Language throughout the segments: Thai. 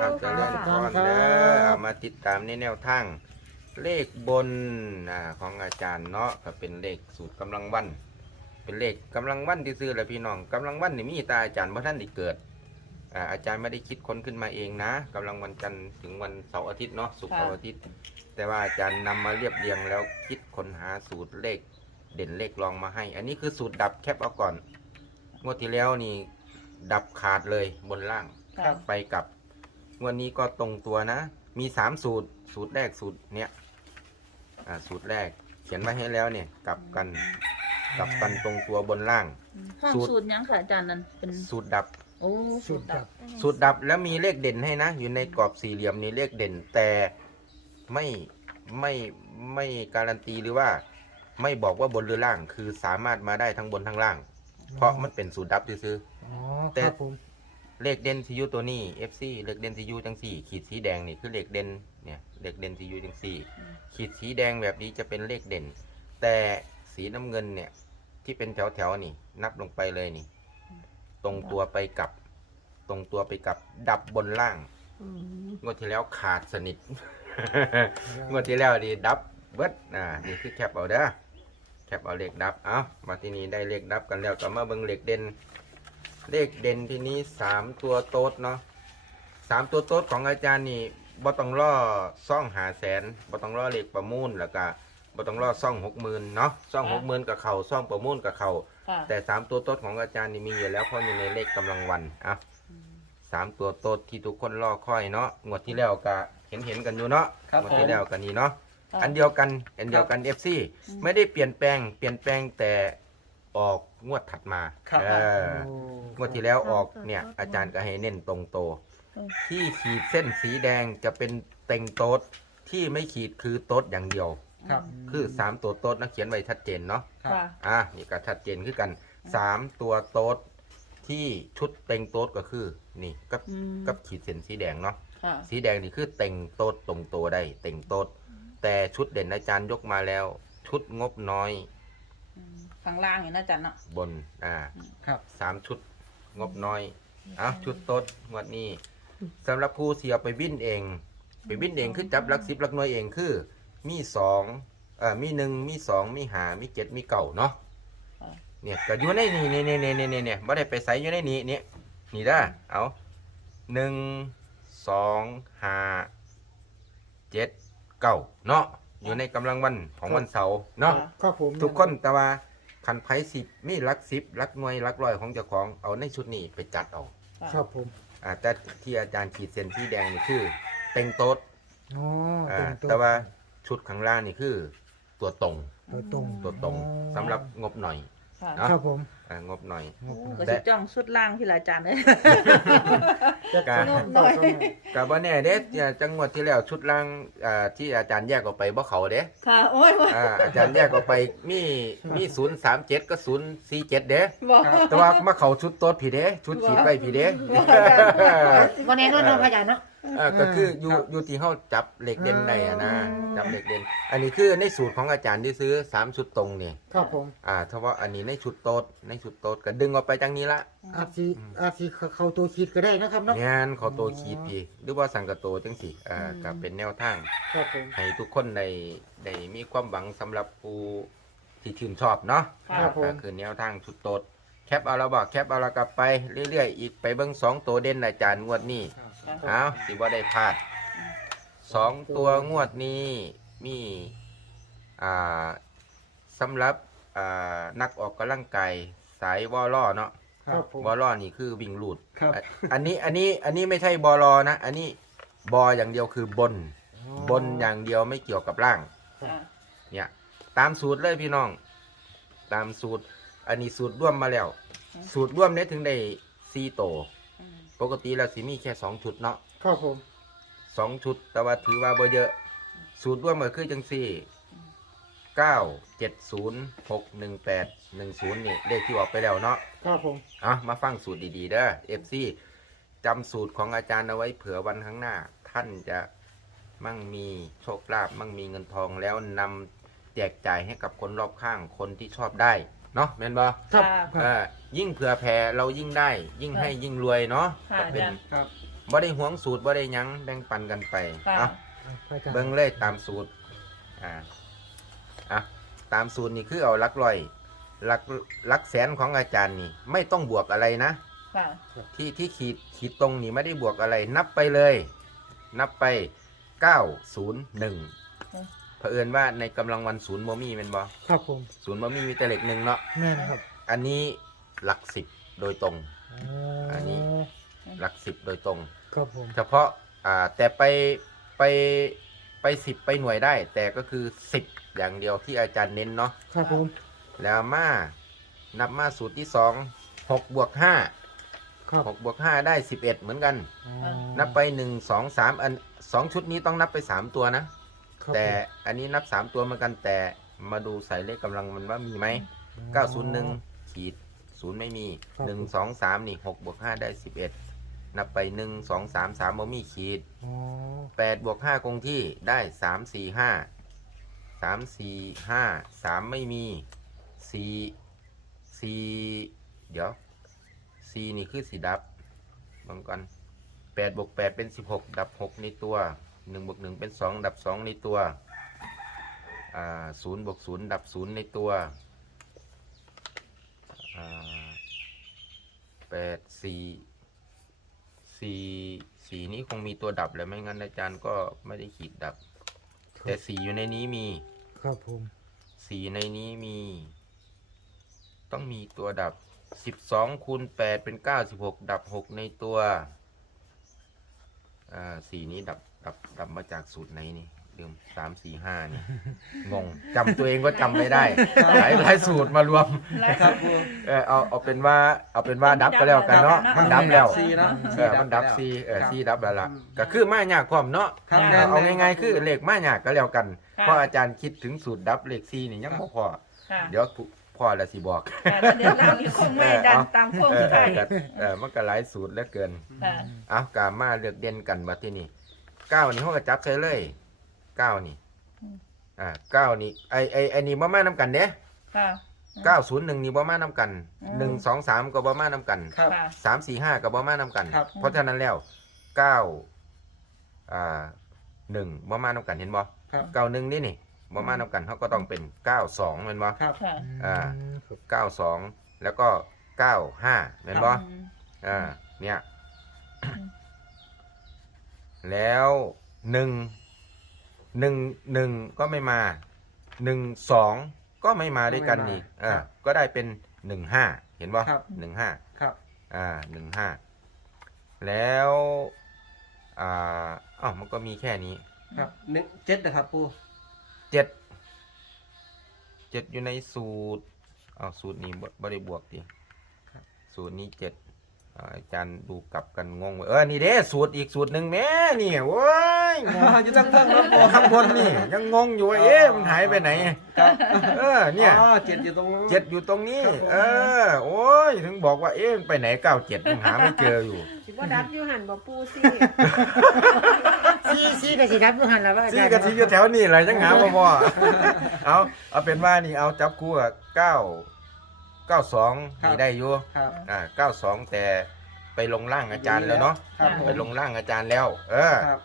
ครับเจะเลื่อนพรเด้อเอามาติดตามในแนวทางเลขบนอ่าของอาจารย์เนาะก็เป็นเลขสูตรกำลังวัน เป็นเลขกำลังวันที่ซื้อแหละพี่น้องกำลังวันนี่มีแตาอาจารย์พระท่านได้เกิดอ่าอาจารย์ไม่ได้คิดค้นขึ้นมาเองนะกำลังวันจันทร์ถึงวันเสาร์อาทิตย์เนาะศุกร์ค่ะเสาร์อาทิตย์ แต่ว่าอาจารย์นำมาเรียบเรียงแล้วคิดค้นหาสูตรเลขเด่นเลขรองมาให้ อันนี้คือสูตรดับแคปเอาก่อนงวดที่แล้วนี่ดับขาดเลยบนล่าง ค่ะ ไปกับง วันนี้ก็ตรงตัวนะ มีสามสูตร สูตรแรกสูตรเนี้ยอ่าสูตรแรก เขียนไว้ให้แล้วเนี่ย กลับกัน กลับกันตรงตัวบนล่าง ห้องสูตร สูตรยังค่ะอาจารย์นั่นเป็นสูตรดับ โอ้สุดดับ สูตรดับแล้วมีเลขเด่นให้นะ อยู่ในกรอบสี่เหลี่ยมนี้เลขเด่น แต่ไม่ไม่ไม่การันตีหรือว่า ไม่บอกว่าบนหรือล่าง คือสามารถมาได้ทั้งบนทั้งล่าง เพราะมันเป็นสูตรดับซื้อๆอ๋อแต่ครับผม เลขเด่นซียูตัวนี้ FC เลขเด่นซียูจังสี่ ขีดสีแดงนี่คือเลขเด่นเนี่ยเลขเด่นซียูจังสี่ ขีดสีแดงแบบนี้จะเป็นเลขเด่น แต่สีน้ำเงินเนี่ยที่เป็นแถวแถวๆนี่ นับลงไปเลยนี่ ตรงตัวไปกับ ตรงตัวไปกับดับบนล่างอืมงวดที่แล้วขาดสนิทงวดที่แล้วดีดับเบิดอ่านี่คือแคปเอาเด้อแคปเอาเลขดับ เอามาที่นี้ได้เลขดับกันแล้วก็มาเบิ่งเลขเด่น เลขเด่นที่นี้สามตัวโต๊ดเนาะสามตัวโต๊ดของอาจารย์นี่บ่ต้องล่อซ่องหาแสนบ่ต้องล่อเลขประมูลแล้วก็บ่ต้องล่อซ่องหกหมื่นเนาะซ่องหกหมื่นกับเขาซ่องประมูลกับเขาค่ะแต่สามตัวโต๊ดของอาจารย์นี่มีอยู่แล้วเพราะอยู่ในเลขกำลังวันอะสามตัวโต๊ดที่ทุกคนรอคอยเนาะงวดที่แล้วก็เห็นเห็นๆกันอยู่เนาะครับงวดผมที่แล้วกันนี้เนาะค่ะอันเดียวกันอันเดียวกัน FC ไม่ได้เปลี่ยนแปลง เปลี่ยนแปลงแต่ออก งวดถัดมาครับเออโอ้ งวดที่แล้วออกเนี่ย อาจารย์ก็ให้เน้นตรงโตที่ขีดเส้นสีแดงจะเป็นเต็งโต๊ดที่ไม่ขีดคือโต๊ดอย่างเดียว ครับคือ3ตัวโต๊ดนะเขียนไว้ชัดเจนเนาะ ครับค่ะ อะนี่ก็ชัดเจนคือกัน3ตัวโต๊ดที่ชุดเต็งโต๊ดก็คือ นี่กับอืม กับขีดเส้นสีแดงเนาะค่ะ สีแดงนี่คือเต็งโต๊ดตรงโตได้เต็งโต๊ดแต่ชุดเด่นอาจารย์ยกมาแล้ว ชุดงบน้อยอืม ข้างล่างอย่างนั้นอาจารย์เนาะบนอ่าครับ สามชุดงบน้อย เอาชุดโต๊ดงวดนี้สำหรับผู้เสียไปบินเอง ไปบินเองคือจับหลักสิบหลักหน่วยเองคือ มีสองเอ่อมีหนึ่งมีสองมีหามีเจ็ดมีเก่าเนาะค่ะเนี่ยก็อยู่ในนี่นี่นี่นี่นี่นี่เนี่ยไม่ได้ไปใส่อยู่ในนี้เนี่ยนี่ได้อเอาหนึ่งสองห้าเจ็ดเก้าเนาะอยู่ในกำลังวันของวันเสาร์เนาะครับผมทุกคนแต่ว่า คันไพ่สิบมีหลักสิบหลักหน่วยหลักร้อยของเจ้าของเอาในชุดนี้ไปจัดเอาครับผมอ่าแต่ที่อาจารย์ขีดเส้นที่แดงนี่คือเต็งโต๊ดอ๋ออ่าตรงตัวแต่ว่าชุดข้างล่างนี่คือ ตัวตรงตัวตรงตัวตรงอ๋อสำหรับงบหน่อย ค่ะเนาะ ครับผมอ่างบหน่อยงบโอ้หน่ก็อยสิจ้องสุดล่างที่ละอาจารย์เลย การงบหน่อยกับว่าแน่เด้อ่าจังหวัดที่แล้วชุดล่างอ่าที่อาจารย์แยกออกไปบ่เขาเด้ค่ะโอ้ยโอ้ยอ่าอาจารย์แยกออกไปมีมีศูนย์สามเจ็ดก็ศูนย์สี่เจ็ดเด้บอกแต่ว่ามาเขาชุดโต๊ดผีเด้ชุดขีดไปผีเด้วันนี้นวดนวดพยานเนาะอ่าก็คืออยู่ครับอยู่ที่เขาจับเหล็กเด่นได้อะนะอืมจับเหล็กเด่นอันนี้คือในสูตรของอาจารย์ที่ซื้อสามชุดตรงนี่ครับผมอ่าเฉพาะอันนี้ในชุดโต๊ดในชุดโต๊ดก็ดึงออกไปจังนี้ละอาจสีอาจสีเข้าตัวคิดก็ได้นะครับเนาะ งานเขาโตขีดพีหรือว่าสังกะโตจังสิอ่าอืม ก็เป็นแนวทาง ครับผม ให้ทุกคนได้ได้มีความหวังสำหรับผู้ที่ชื่นชอบเนาะครับผม ก็คือแนวทางชุดโต๊ดแคปเอาแล้วบอกแคปเอาแล้วกลับไปเรื่อยๆอีกไปเบิ้งสองตัวเด่นอาจารย์งวดนี้เอาสิว่าได้พลาดสองตัวงวดนี้มีอ่าสำหรับอ่านักออกกำลังกายสายวอลล่อเนาะ ครับผมวอลล่อนี่คือวิ่งลูดครับ อะอันนี้อันนี้อันนี้ไม่ใช่บอลอนะ อันนี้บออย่างเดียวคือบน บนอย่างเดียวไม่เกี่ยวกับล่าง ค่ะเนี่ย ตามสูตรเลยพี่น้อง ตามสูตร อันนี้สูตรร่วมมาแล้ว สูตรร่วมเนี่ยถึงได้ซีโตวอืมปกติแล้วสิมีแค่สองชุดเนาะ ครับผม สองชุด แต่ว่าถือว่าบ่เยอะ สูตรร่วมก็คือจังสี่เก้าเจ็ดศูนย์หกหนึ่งแปด หนึ่งศูนย์นี่เลขที่ออกไปแล้วเนาะครับผมเอามาฟังสูตรดีๆเด้อเอฟซีจำสูตรของอาจารย์เอาไว้เผื่อวันข้างหน้า ท่านจะมั่งมีโชคลาภมั่งมีเงินทองแล้วนำแจกจ่ายให้กับคนรอบข้างคนที่ชอบได้เนาะแม่นบ่ครับค่ะครับเออยิ่งเผื่อแผ่เรายิ่งได้ ยิ่งให้ยิ่งรวยเนาะค่ะก็เป็นอาจารย์ครับบ่ได้หวงสูตรบ่ได้หยังแบ่งปันกันไปค่ะ เอา พระอาจารย์เบิ่งเลยตามสูตร อ่า อะ ตามสูตรนี่คือเอาหลักร้อย หลักหลักแสนของอาจารย์นี่ ไม่ต้องบวกอะไรนะ ค่ะ ที่ที่ขีดขีดตรงนี่ไม่ได้บวกอะไร นับไปเลย นับไป901เผอิญว่าในกำลังวันศูนย์บ่มีเป็นบ่ครับผมศูนย์บ่มีมีแต่เลขหนึ่งเนาะแม่นครับอันนี้หลักสิบโดยตรงอ๋ออันนี้ หลักสิบโดยตรง ครับผมเฉพาะอ่าแต่ไปไปไปสิบไปหน่วยได้ แต่ก็คือสิบอย่างเดียวที่อาจารย์เน้นเนาะครับผม แล้วมานับมาสูตรที่สองหกบวกห้าครับหกบวกห้าได้สิบเอ็ดเหมือนกัน อ๋อนับไปหนึ่งสองสามอันสองชุดนี้ต้องนับไปสามตัวนะ ครับแต่อันนี้นับสามตัวเหมือนกันแต่มาดูใส่เลขกำลังมันว่ามีไหมเก้าศูนย์หนึ่งขีดศูนย์ไม่มีหนึ่งสองสามนี่หกบวกห้าได้สิบเอ็ดนับไปหนึ่งสองสามสามบ่มีขีดอ๋อแปดบวกห้าคงที่ได้สามสี่ห้าสามสี่ห้าสามไม่มี สี่สี่เดี๋ยวสี่นี่คือสีดับบางกันแปดบวกแปดเป็นสิบหกดับหกในตัวหนึ่งบวกหนึ่งเป็นสองดับสองในตัวอ่าศูนย์บวกศูนย์ดับศูนย์ในตัวอ่าแปดสี่สี่สี่นี้คงมีตัวดับแหล้วไม่งั้นอาจารย์ก็ไม่ได้ขีดดับ แต่สีอยู่ในนี้มี ครับผมสีในนี้มี ต้องมีตัวดับสิบสองคูณแปดเป็นเก้าสิบหกดับหกในตัวอ่าสีนี้ดับดับดับมาจากสูตรไหนนี่ลืมสามสี่ห้านี่ งงจำตัวเองก็จำไม่ได้ หลายหลายสูตรมารวมครับปูเออเอาเอาเป็นว่าเอาเป็นว่าดับก็แล้วกันเนาะมันดับแล้วซีเนาะเออมันดับซีเออซีดับแล้วล่ะก็คือมายากความเนาะครับครัเอาบเอาง่ายๆคือเลขมายากก็แล้วกันค่ะเพราะอาจารย์คิดถึงสูตรดับเลขซีนี่ยังบ่พอ ค่ะ เดี๋ยว พ่อละสิบอกค่ะแล้วเดี๋ยวเรามีคงไม่ดันตามโค้งเออสุดเอท้าอยก็เออมันก็หลายสูตรเหลือเกิน ค่ะเอากามาเลือกเด่นกันมาที่นี่เก้านี่เขาก็จับใส่เลยเก้านี่อืมอ่าเก้านี่ไอไอไอนี่บ่มานํกันเด้ค่ะ เก้าศูนย์หนึ่งนี่บ่มานํกันอืม หนึ่งสองสามก็บ่มานํกันครับ ค่ะ สามสี่ห้าก็บ่มานํกัน ครับ เพราะฉะนั้นแล้วเก้าอ่าหนึ่งบ่มานํกันเห็นบ่ครับ เก้าหนึ่งนี่นี่ บ่มานํกันเขาก็ต้องเป็นเก้าสองเป็นบ่ ครับค่ะ อ่า ครับเก้าสองแล้วก็เก้าห้าเป็นบ่อืมอ่าเนี่ย แล้วหนึ่งหนึ่งหนึ่งก็ไม่มาหนึ่งสองก็ไม่มาด้วยกันอีกอ่าก็ได้เป็นหนึ่งห้าเห็นบ่ครับ หนึ่งห้าครับอ่าหนึ่งห้าแล้วอ่าอ้าวมันก็มีแค่นี้ครับหนึ่งเจ็ดนะครับปู เจ็ดเจ็ดอยู่ในสูตรอ้าวสูตรนี้บ่บ่ได้บวกดิสูตรนี้เจ็ดอ่าอาจารย์ดูกลับกันงงเว้ยเออนี่เด้สูตรอีกสูตรหนึ่งแม่นี่โว้ยงงอยู่ตั้งเพิ่งแล้วปูข้างบนนี่ ยังงงอยู่ว่าเอ๊ะมันหายไปไหนครับเออเนี่ยอ๋อเจ็ดอยู่ตรงนั้นเจ็ดอยู่ตรงนี้ครับผมเออ โอ้ยถึงบอกว่าเอ๊ะมันไปไหนเก้าเจ็ดยังหาไม่เจออยู่สิบ่ดับอยู่หันบ่ปูสิ ซีซีกับสีดับอยู่หันแล้วว่าอาซี่จารย์กะทิอยู่แถวนี้เลยยังหาบ่พอเอาเอาเป็นว่านี่เอาจับคู่กับเก้าเก้าสองนี่ได้อยู่ครับอ่าเก้าสองแต่ไปลงล่างอาจารย์แล้วเนาะครับผมไปลงล่างอาจารย์แล้ว เออ ครับ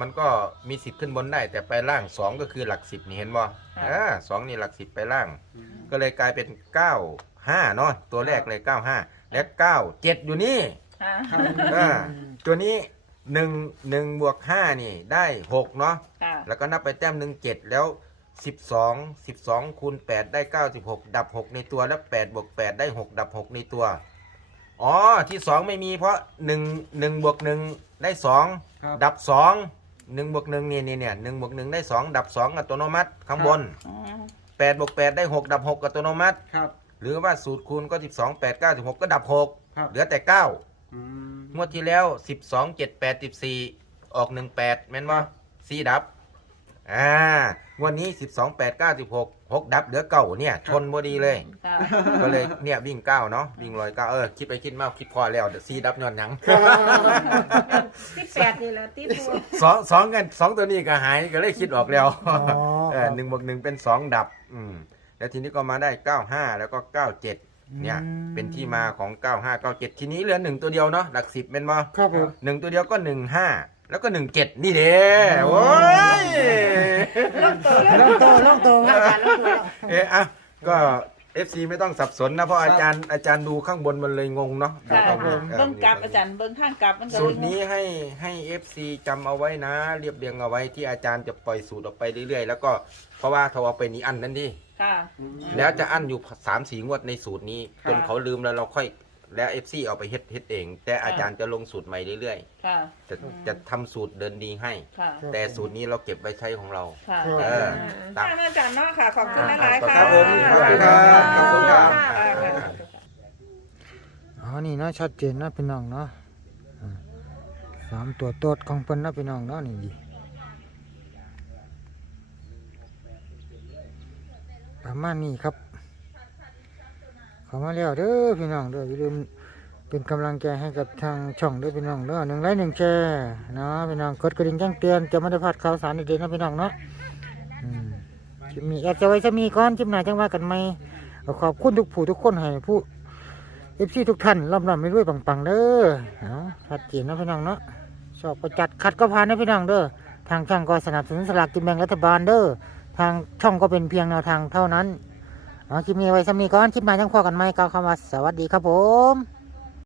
มันก็มีสิทธิ์ขึ้นบนได้ แต่ไปล่างสองก็คือหลักสิบนี่เห็นบ่เออสองนี่หลักสิบไปล่าง ก็เลยกลายเป็นเก้าห้าเนาะตัวแรกเลยเก้าห้าและเก้าเจ็ดอยู่นี่ ค่ะ ครับ อ่า ตัวนี้ หนึ่งหนึ่งบวกห้านี่ได้หกเนาะค่ะแล้วก็นับไปแต้มหนึ่งเจ็ดแล้วสิบสองสิบสองคูณแปดได้เก้าสิบหกดับหกในตัวแล้วแปดบวกแปดได้หกดับหกในตัว อ๋อที่สองไม่มีเพราะหนึ่งหนึ่งบวกหนึ่งได้สองครับ ดับสองหนึ่งบวกหนึ่งนี่นี่เนี่ยหนึ่งบวกหนึ่งได้สองดับสองอัตโนมัติข้างบนอืมแปดบวกแปดได้หกดับหกอัตโนมัติ ครับ หรือว่าสูตรคูณก็สิบสองแปดเก้าสิบหกก็ดับหกครับ เหลือแต่เก้าอืม งวดที่แล้วสิบสองเจ็ดแปดสิบสี่ออกหนึ่งแปดแม่นบ่สี่ดับ อ่างวดนี้สิบสองแปดเก้าสิบหกหกดับเหลือเก้าเนี่ย ชนพอดีเลยค่ะก็เลยเนี่ยวิ่งเก้าเนาะวิ่งลอยเก้าเออคิดไปคิดมาคิดพอแล้วเดี๋ยวสี่ดับย้อนหยังสิบแปดนี่แหละติปูสองสองกันสองตัวนี้ก็หายก็เลยคิดออกแล้วอ๋อเอคอรับหนึ่งบวกหนึ่งเป็นสองดับ อืมแล้วทีนี้ก็มาได้เก้าห้าแล้วก็เก้าเจ็ด เนี่ยอืมเป็นที่มาของ 9597 ทีนี้เหลือหนึ่งตัวเดียวเนาะหลักสิบเป็นบ่ครับผม หนึ่งตัวเดียวก็หนึ่งห้าแล้วก็หนึ่งเจ็ดนี่เด้โอ้ย ลงตัวลงโตลงโตพระอาจารย์แล้วตัวเอ๊ะอะก็ FC ไม่ต้องสับสนนะเพราะอาจารย์อาจารย์ดูข้างบนมันเลยงงเนาะค่ะข้างบนเบิ่งกลับอาจารย์เบิ่งข้างกลับมันก็สูตรนี้ให้ให้ FC จำเอาไว้นะ เรียบเรียงเอาไว้ที่อาจารย์จะปล่อยสูตรออกไปเรื่อยๆ แล้วก็เพราะว่าเขาเอาไปนี้อันนั้นดิค่ะ แล้วจะอั้นอยู่สามสี่งวดในสูตรนี้ค่ะจนเขาลืมแล้วเราค่อย แล้ว FC เอาไปเฮ็ดเฮ็ดเอง แต่อาจารย์จะลงสูตรใหม่เรื่อยค่ะ ๆ จะจะทำสูตรเดินดีให้ ค่ะ แต่สูตรนี้เราเก็บไว้ใช้ของเรา ค่ะเออตามค่ะอาจารย์เนาะค่ะ ขอบคุณหลายๆค่ะครับผมขอบคุณครับขอบคุณครับค่ะค่ะ อ๋อ นี่เนาะชัดเจนเนาะพี่น้องเนาะอ่าสามตัวโตดของเพิ่นเนาะพี่น้องเนาะนี่ดีประมาณนี้ครับ เข้ามาแล้วเด้อพี่น้องเด้ออย่าลืมเป็นกำลังใจให้กับทางช่องเด้อพี่น้องเด้อหนึ่งไลค์หนึ่งแชร์นะพี่น้องกดกระดิ่งแจ้งเตือนจะไม่ได้พลาดข่าวสารเด็ดๆนะพี่น้องเนาะมจะมีแอดจะไว้จะมีก้อนจิ้มหนาจังว่ากันไหมขอบคุณทุกผู้ทุกคนให้ผู้เอฟซีทุกท่านร่ำรำไม่รวยปังๆเด้อเอาชัดเจนนะพี่น้องเนาะชอบก็จัดขัดก็ผ่านนะพี่น้องเด้อทางช่องก็สนับสนุนสลากกินแบ่งรัฐบาลเด้อทางช่องก็เป็นเพียงแนวทางเท่านั้น เอาคลิปนี้ไว้สำนีก่อนคลิปหน้าจังพอกันไหมกล่าวคำว่าสวัสดีครับผม